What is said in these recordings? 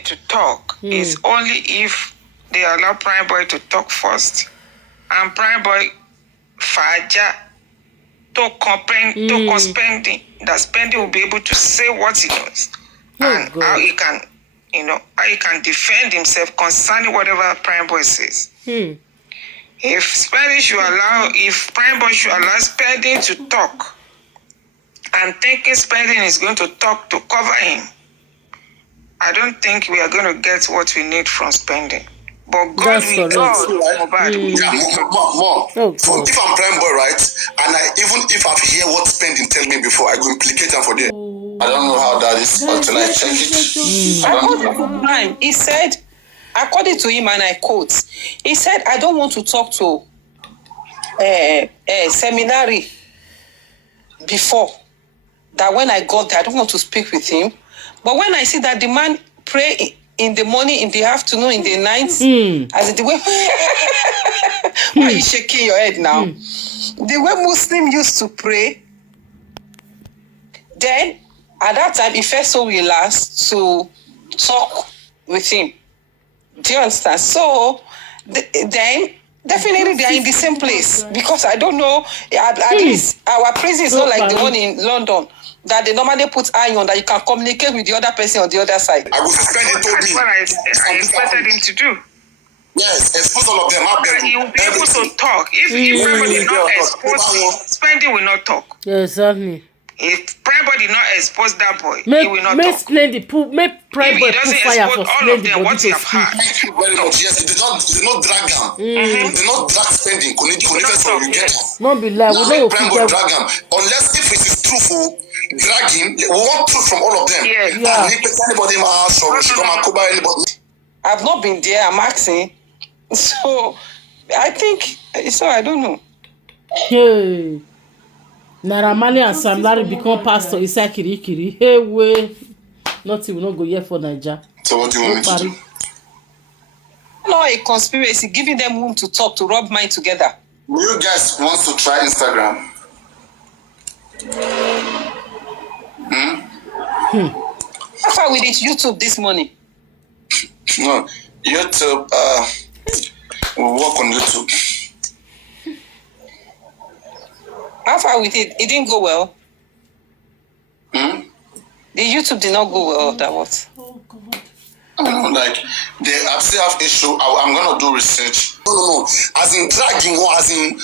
to talk is only if they allow Prime Boy to talk first, and Prime Boy faja to spending. That spending will be able to say what he knows and how he can, how he can defend himself concerning whatever Prime Boy says. If Prime Boy should allow spending to talk, and thinking spending is going to talk to cover him, I don't think we are going to get what we need from spending. But God will God, Mohbad. Mom, if I'm Prime Boy, right, and even if I hear what spending tell me before, I go implicate him for there. I don't know how that is until I check it. I don't He said, according to him, and I quote, he said, I don't want to talk to seminary before. That when I got there, I don't want to speak with him. But when I see that the man pray in the morning, in the afternoon, in the night, as the way why are you shaking your head now? The way Muslim used to pray, then at that time it felt so relaxed to talk with him. Do you understand? So then definitely they are in the same place, because I don't know, at least our prison is not like the one in London that they normally put iron that you can communicate with the other person on the other side. I will suspend it. That's what I expected him to do. Yes, expose all of them. He will be able to talk. If everybody not exposed, spending will not talk. Exactly. If Prime Boy did not expose that boy, he will not talk. Make Prime Boy put fire for Splendid body to speak. Thank you very much. Yes, they don't drag him. They not drag spending. You get him. Not be like we don't Prime Boy drag him. Unless if it is truthful, drag him. We want truth from all of them. Yeah. Anybody anybody. I've not been there. I'm asking. So I think so. I don't know. Hey. Naramali and Sam Larry become pastor inside Kirikiri. Hey, way. Nothing will not go here for Niger. So what do you want me to do? No, a conspiracy, giving them room to talk, to rub mind together. You guys want to try Instagram? How far with it YouTube this morning? No, YouTube. We'll work on YouTube. How far with it? It didn't go well. The YouTube did not go well. That was. Like I still have issue. I'm gonna do research. No. As in dragging, or as in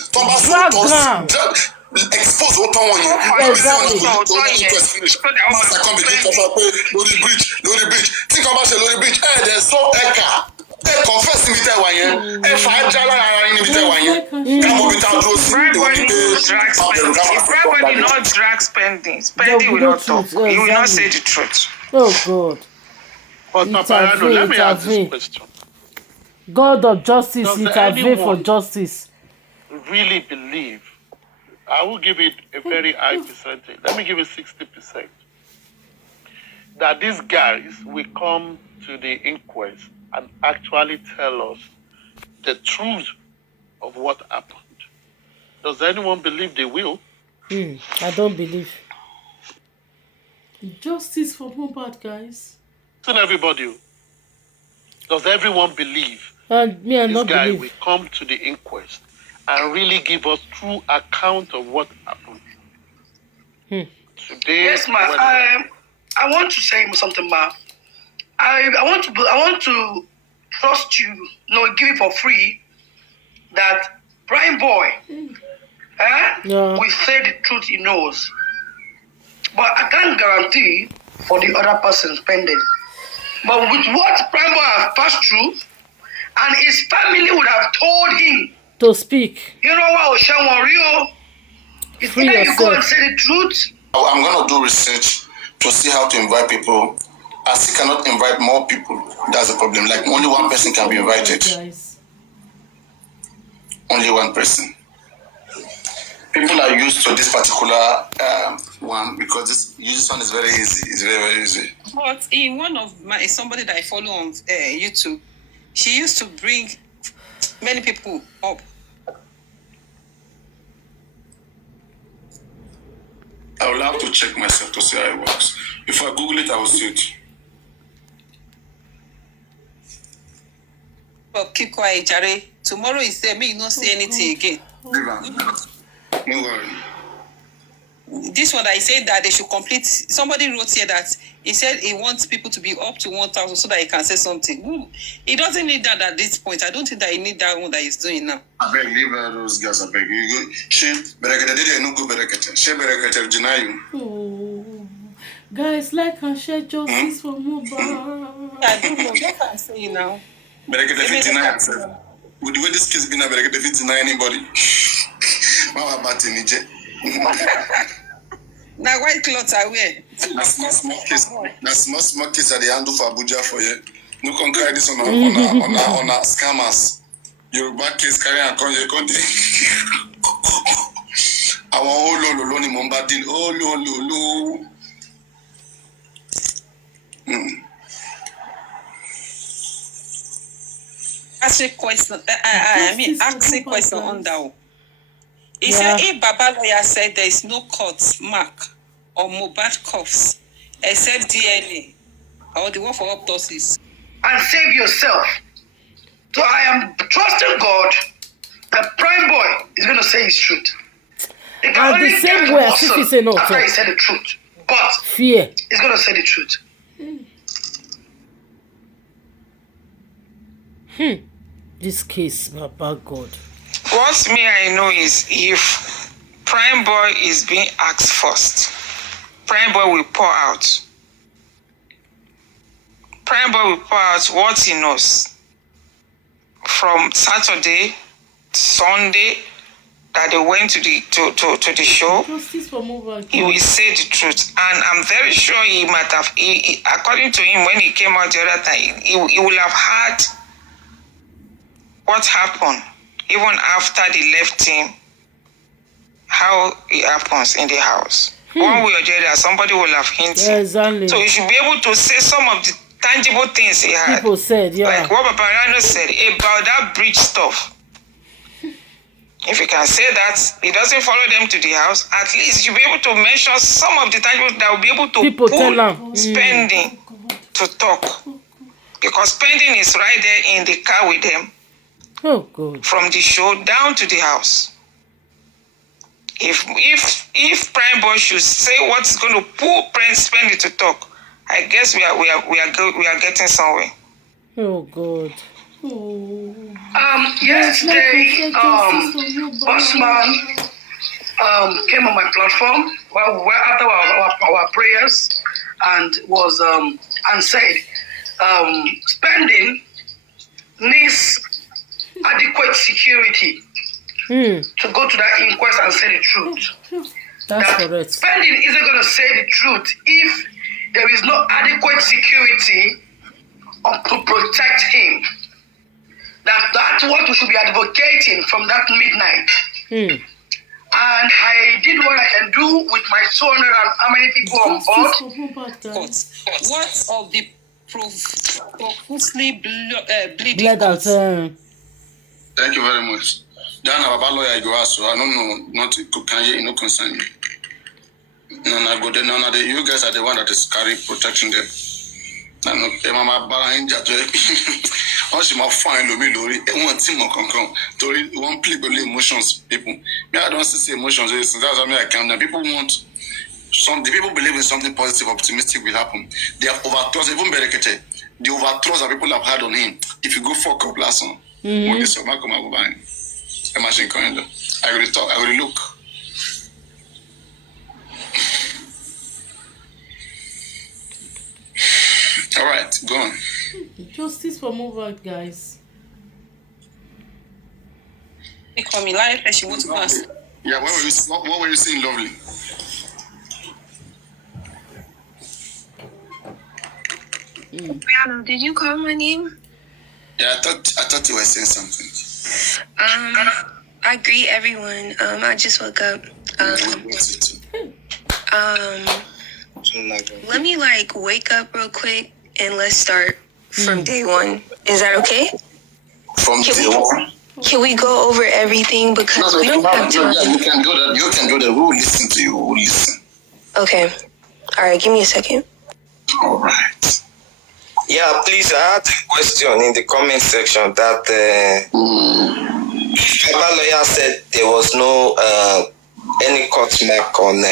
expose what one you. Lori bridge. Think about the Lori bridge. Hey, there's so echo. Hey, confess me that one. Hey, Prime Boy did not drag spending. Spending will not talk. He will not say the truth. Oh God. But Papa, let me ask this question. God of justice, intervene for justice. Really believe? I will give it a very high percentage. Let me give it 60%. That these guys will come to the inquest and actually tell us the truth of what happened. Does anyone believe they will? I don't believe. Justice for Mohbad, guys. Listen, everybody. Does everyone believe Me, I this not guy believe. will come to the inquest and really give us true account of what happened? Today, yes, ma. I want to say something, ma. I want to trust you, give it for free, that Prime Boy will say the truth he knows. But I can't guarantee for the other person spending. But with what Prime Boy has passed through, and his family would have told him to speak. You know what, Oshawa Rio? It's either you go and say the truth. I'm going to do research to see how to invite people. As he cannot invite more people, that's the problem. Like only one person can be invited. Only one person. People are used to this particular one because this one is very easy. It's very, very easy. But in one of somebody that I follow on YouTube, she used to bring many people up. I will have to check myself to see how it works. If I Google it, I will see it. up, keep quiet, Jare. Tomorrow is there, me not say anything again. No worry. This one I said that they should complete. Somebody wrote here that he said he wants people to be up to 1,000 so that he can say something. He doesn't need that at this point. I don't think that he need that one that he's doing now. I beg, leave those guys. I beg you. Go. She berekete did no go berekete. She berekete deny you. Guys, like and share justice for Mohbad. I don't know. What can I say now? Berekete deny herself. With the way this case been, berekete deny anybody. Mama Mohbad in Nije. Now white clothes I wear. That's small case at the handle for Abuja for you. No can carry this on a scammers. Yoruba case carry and come our whole lo ni Mohbad deal. Oh lo. Ask a question. Ask a question on that. He said if Baba lawyer said there is no court mark or Mohbad cuffs except DNA or the one for autopsies. And save yourself. So I am trusting God that Prime Boy is going to say his truth. It can And only the same get way worse as if he say no. after he said the truth. But Fear. he's going to say the truth. This case, Baba God. What me I know is if Prime Boy is being asked first, Prime Boy will pour out. Prime Boy will pour out what he knows. From Saturday, Sunday, that they went to the show, Justice for Mohbad. he will say the truth. And I'm very sure he might have, according to him, when he came out the other time, he will have had what happened, even after they left him, how it happens in the house. One way or the other, somebody will have hinted. Yeah, exactly. So you should be able to say some of the tangible things he had. People said, Like what Papa Rano said about that bridge stuff. If you can say that he doesn't follow them to the house, at least you'll be able to mention some of the tangible that will be able to People tell pull them. spending to talk. Because spending is right there in the car with them. Oh, God. From the show down to the house. If Prime Boy should say what's going to pull spending to talk, I guess we are getting somewhere. Oh, God. Yesterday, Bossman came on my platform after our prayers and was and said spending needs adequate security to go to that inquest and say the truth. That's correct. Spending isn't going to say the truth if there is no adequate security to protect him. That's what we should be advocating from that midnight. And I did what I can do with my 200 and how many people on board. What of the profusely bleeding Blood out. Thank you very much. Then our lawyer go ask, so I don't know, not can you no concern me. None of you guys are the one that is carrying protecting them. Mama Mohbad once you might find Lori, one team more concern. Tori one play with emotions, people. Me, I don't see emotions. That's why I count them. People want the people believe in something positive, optimistic will happen. They have overtrust, even berekete. The overtrust that people have had on him. If you go fuck up last one, when this come over by imagine coming. I will talk, I will look. All right, go on. Justice for Mohbad, guys. She wants to pass. Yeah, what were you saying, lovely? Brianna, did you call my name? Yeah, I thought you were saying something. I greet everyone. I just woke up. Let me wake up real quick and let's start from day one. Is that okay? From day one? Can we go over everything because we don't have time? Yeah, you can do that. You can do that. We will listen to you. We will listen. Okay. All right. Give me a second. All right. Yeah, please, I had a question in the comment section that Baba lawyer said there was no any cut mark on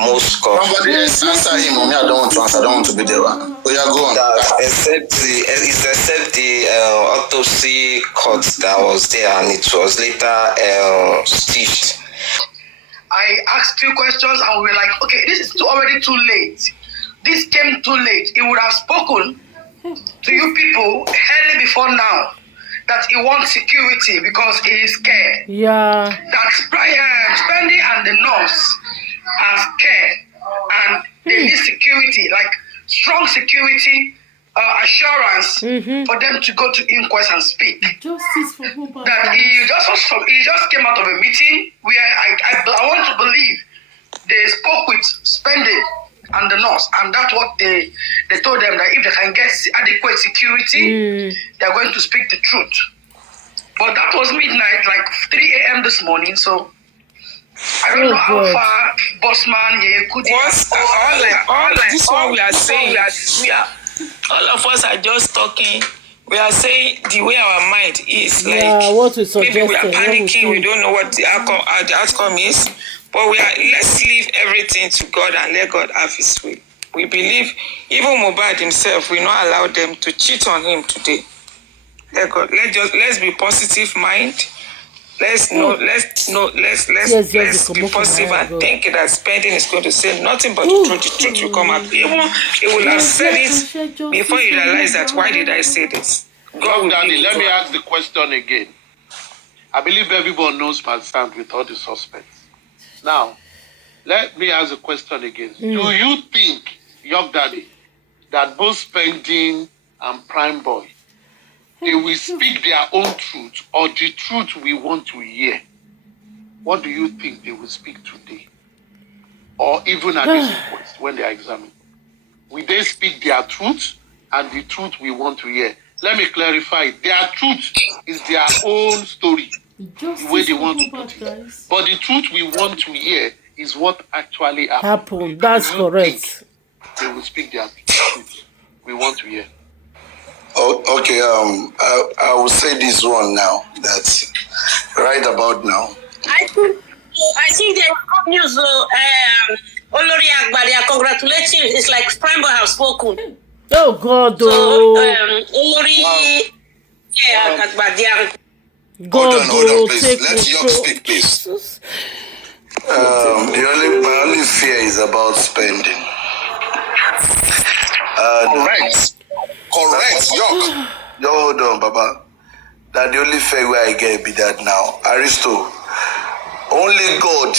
most cuts. Somebody else answer him. I don't want to answer. I don't want to be there. Oh yeah, go on. Except the autopsy cut that was there, and it was later stitched. I asked few questions and we were like, okay, this is already too late. This came too late. He would have spoken to you people early before now that he wants security because he is scared. Yeah. That Spendy and the nurse are scared and they need security, like strong security assurance for them to go to inquest and speak. Justice for Mohbad. That he just came out of a meeting where I want to believe they spoke with Spendy and the nurse, and that's what they told them, that if they can get adequate security, they're going to speak the truth. But that was midnight, like 3 a.m. this morning, so I don't know how far Bossman, Yekudi... All we are saying, all of us are just talking. We are saying the way our mind is, like, what we maybe we are panicking, we don't know what the outcome is. But let's leave everything to God and let God have His way. We believe even Mohbad himself, we not allow them to cheat on him today. Let's be positive mind. Let's be positive and think that Spending is going to say nothing but the truth. The truth will come out. He will have said it before he realized that. Why did I say this? God, Danny, let me ask the question again. I believe everyone knows my stand with all the suspects. Now, let me ask the question again. Do you think, Young Daddy, that both Spending and Prime Boy, they will speak their own truth or the truth we want to hear? What do you think they will speak today? Or even at this inquest when they are examined? Will they speak their truth and the truth we want to hear? Let me clarify. Their truth is their own story. The way they want to put it. But the truth we want to hear is what actually happened. That's correct. They will speak their truth we want to hear. Oh, okay, I will say this one now. That's right about now. I think there was good news. Olori Agbadia, congratulations. It's like Prime Boy have spoken. Oh God, so, Olori Agbadia. Hold on, please. Let York speak, please. My only fear is about Spending. Correct, York. Yo, hold on, Baba. That the only fear where I get be that now. Aristo, only God,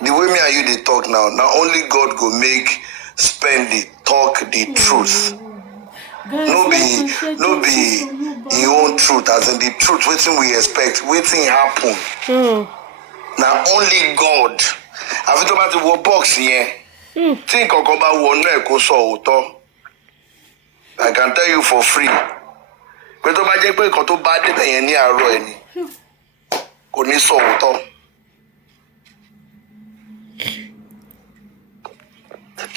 the way me and you they talk now only God go make Spendy talk the truth. No be your own truth, as in the truth, waiting we expect, waiting happen. Now only God. Have you talked about the word box here? Think about one so I can tell you for free. But to imagine pé nǹkan tó bá dé bẹ̀yẹn ní àárọ̀ ẹni kò ní sọ òótọ́.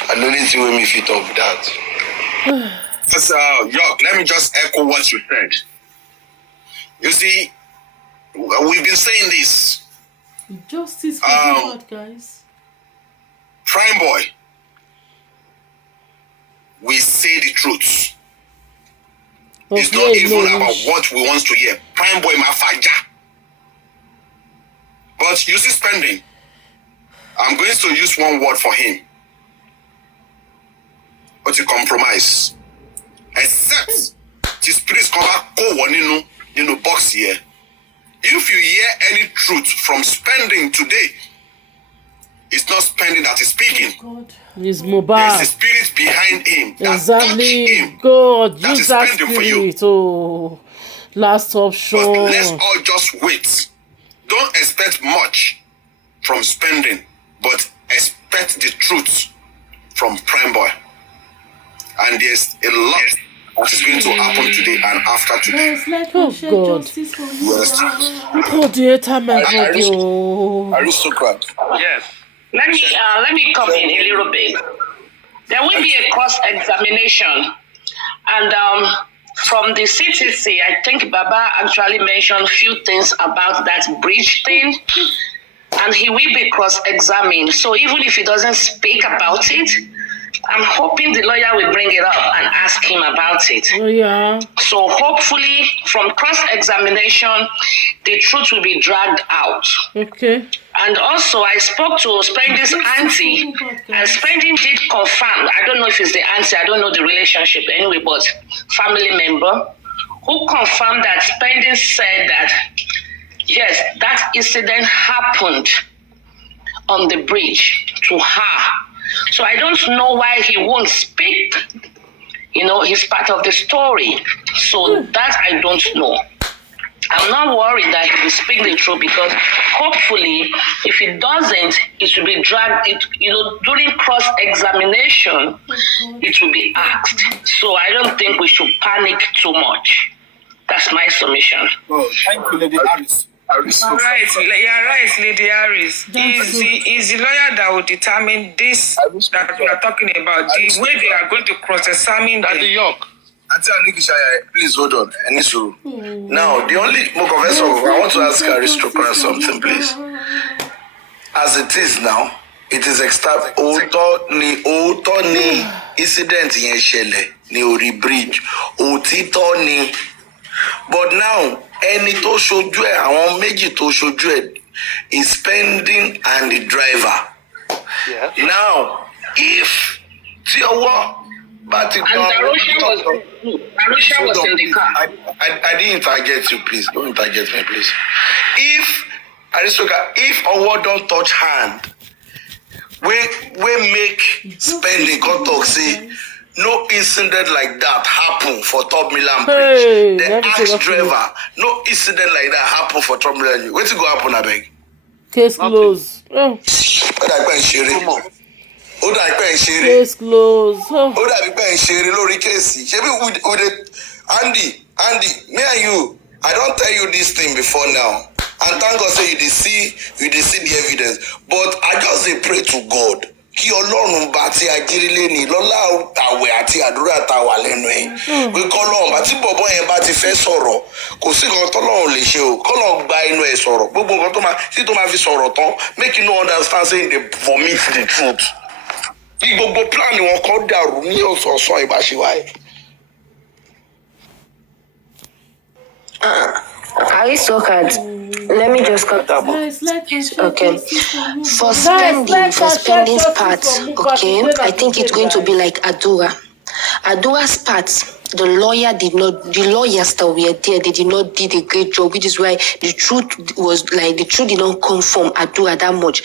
I don't need to make me fit up with that. York, let me just echo what you said. You see, we've been saying this. Justice for Mohbad, guys. Prime Boy, we say the truth. It's not even about what we want to hear. Prime Boy mafaja. But you see Spending, I'm going to use one word for him. But you compromise. Except the spirits come back one in the box here. If you hear any truth from Spending today, it's not Spending that is speaking. God. It's Mohbad. There's a spirit behind him. Exactly. Him. God, that use that spirit. Oh, last option. But let's all just wait. Don't expect much from Spending, but expect the truth from Prime Boy. And there's a lot that is going to happen today and after today. Oh God. Aristocrat. Yes. Let me come in a little bit. There will be a cross-examination And from the CTC, I think Baba actually mentioned a few things about that bridge thing, and he will be cross-examined. So even if he doesn't speak about it, I'm hoping the lawyer will bring it up and ask him about it. Oh, yeah. So hopefully from cross-examination, the truth will be dragged out. Okay. And also, I spoke to Spendy's auntie, and Spendy did confirm, I don't know if it's the auntie, I don't know the relationship anyway, but family member, who confirmed that Spendy said that, yes, that incident happened on the bridge to her. So I don't know why he won't speak, his part of the story. So that I don't know. I'm not worried that he will speak the truth, because hopefully, if he doesn't, it will be dragged. During cross-examination, it will be asked. So I don't think we should panic too much. That's my submission. Oh, thank you, Lady Harris. You're right, Lady Harris. Is the lawyer that will determine this that we are talking about, the way they are going to cross-examine them. Daddy York. Auntie Anikishaya, please hold on. Now, the only Professor, I want to ask Aristocrat something, please. As it is now, it is established. Òótọ́ ni incident yẹn ṣẹlẹ̀ ní orí bridge. Òtítọ́ ni. But now, ẹni tó ṣojú ẹ̀, àwọn méjì tó ṣojú ẹ̀ is Spending and the driver. Yeah. Now, if tí ọwọ́ bá ti gbọ́. Arusha was in the car. I didn't target you, please. Don't target me, please. If Owo don't touch hand, we make Spending come talk say no incident like that happen for Top Milan Bridge. The ask driver, no incident like that happen for Top Milan Bridge. What's go happen, abeg? Case closed. Oh. Case closed. Ó dàbí pé ń ṣeré lórí kéèsì. Ṣebí Andy, me and you, I don't tell you this thing before now. And thank God say you dey see the evidence. But I just dey pray to God. Kí Ọlọ́run bá ti ajírílé ní lọ́lá àwẹ̀ àti àdúrà tá wà lẹ́nu ẹ̀. Pé kọ́lọ́run bá tí bọ̀bọ́ yẹn bá ti fẹ́ sọ̀rọ̀, kò sí nǹkan tọ́lọ́run lè ṣe o. Kọ́lọ́run gba inú ẹ̀ sọ̀rọ̀. Gbogbo nǹkan tó máa fi sọ̀rọ̀ tán, make you no understand saying they vomit the truth. Gbogbo plan wọn kọ́ dàrú ní ọ̀sán ìbáṣewáyé. Aristocrat, let me just cut. Okay. For Spending's part, okay, I think it's going to be like Adura's part. The lawyers that were there, they did not did a great job, which is why the truth did not come from Adura that much.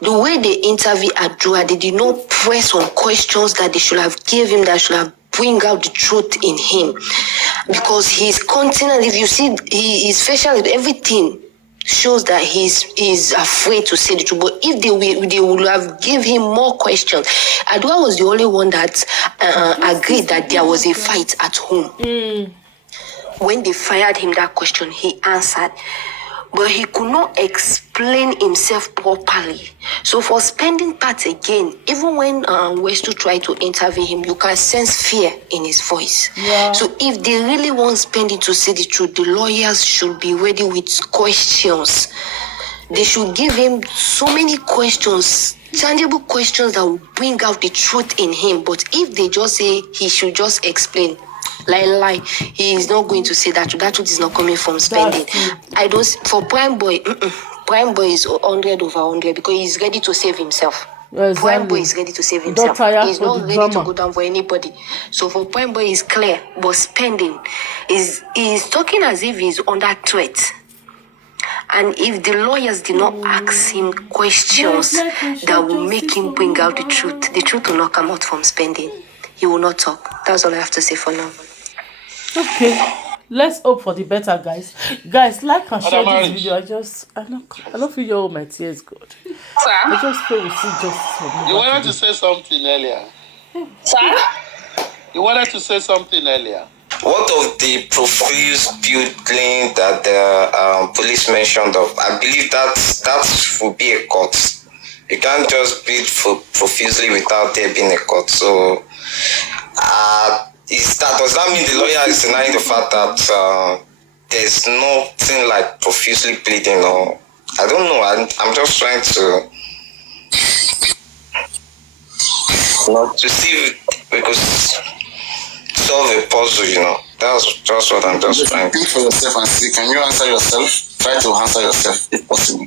The way they interview Adura, they did not press on questions that they should have given him, that should have bring out the truth in him, because his continent, if you see his facial, everything shows that he's afraid to say the truth. But if they would have give him more questions, Adua was the only one that agreed that there was a fight at home. When they fired him that question, he answered, but he could not explain himself properly. So for Spending part again, even when Westu tried to interview him, you can sense fear in his voice. Yeah. So if they really want Spending to say the truth, the lawyers should be ready with questions. They should give him so many questions, tangible questions that will bring out the truth in him. But if they just say he should just explain, lie, he is not going to say that truth is not coming from Spending. I don't, for Prime Boy, Prime Boy is 100 over 100 because he's ready to save himself. Exactly. Prime Boy is ready to save himself. He's not ready to go down for anybody. So for Prime Boy is clear, but Spending is talking as if he's under threat. And if the lawyers did not ask him questions that will make him bring out the truth will not come out from Spending. He will not talk. That's all I have to say for now. Okay, let's hope for the better, guys. Guys, like and share this video. I don't feel all my tears, God. I just pray we see justice for me. You wanted to say something earlier. Sir? You wanted to say something earlier. What of the profuse building that the police mentioned of? I believe that would be a court. You can't just build profusely without there being a court. So Does that mean the lawyer is denying the fact that there's nothing like profusely bleeding, or I don't know. I'm just trying to to see if we could solve a puzzle. That's just what I'm just trying to. Think for yourself and see. Can you answer yourself? Try to answer yourself if possible.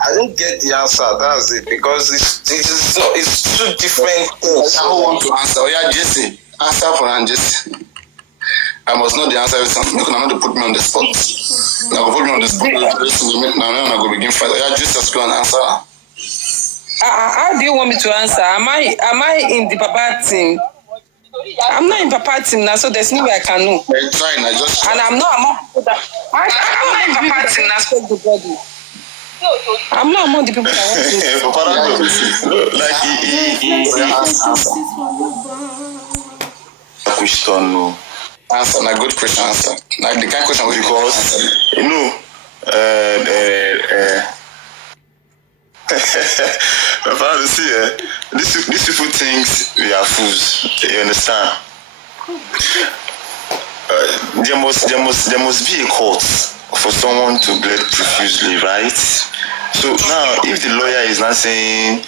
I didn't get the answer. That's it, because it's two different things. I don't want to answer. Oh yeah, Jesse. Answer for Jesse. I must know the answer. You cannot put me on the spot. Now put me on the spot. Now I'm going to begin fight. Oh yeah, Jesse, go and answer. How do you want me to answer? Am I in the Papa team? I'm not in Papa team now, so there's no way I can know. Try, I just. And I'm not among people that. I'm not in Papa team now, so the body. I'm not among the people that want to. Question, no. Answer, a good question. Answer. Like the kind of question because these people think we are fools. You understand? There must be a court for someone to bleed profusely, right? So now, if the lawyer is not saying,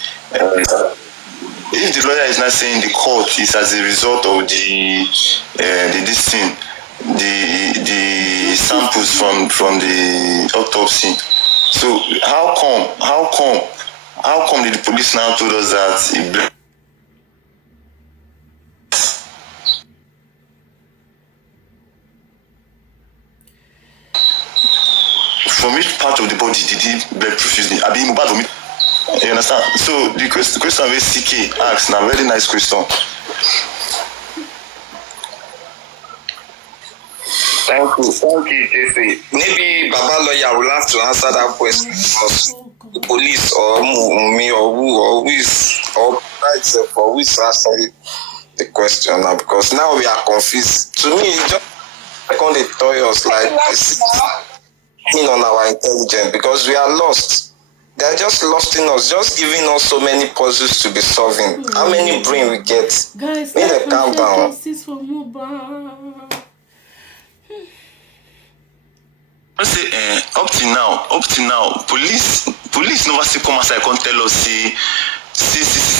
the court is as a result of the samples from the autopsy. So how come did the police now told us that it bled? From which part of the body did he bleed profusely? I mean, bad vomit. You understand? So the question where CK asks now, very nice question. Thank you, JC. Maybe Baba lawyer will have to answer that question because the police or me or who is answering the question now, because now we are confused. To me, it's just like on the toys like this on our intelligence, because we are lost. They are just lost in us, just giving us so many puzzles to be solving. How many brain we get? Guys, make them calm down. I say, up till now, police never see come outside and tell us see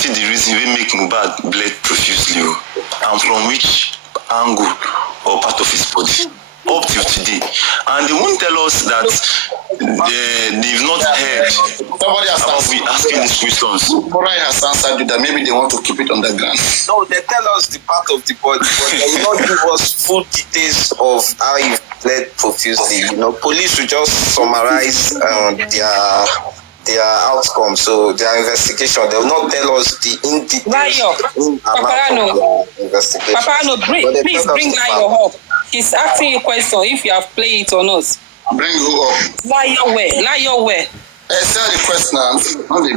the reason we make Mohbad bleed profusely, and from which angle or part of his body. Up till today, and they won't tell us that they've not heard about we asking these questions. Nobody has answered you that maybe they want to keep it underground. No, they tell us the part of the body, but they will not give us full details of how he bled profusely. Police will just summarize their outcome, so their investigation. They will not tell us the in-details investigation. Papa, please bring Layo up. He's asking you a question if you have played it or not. Bring who up? Layo where? Say the question now. Not the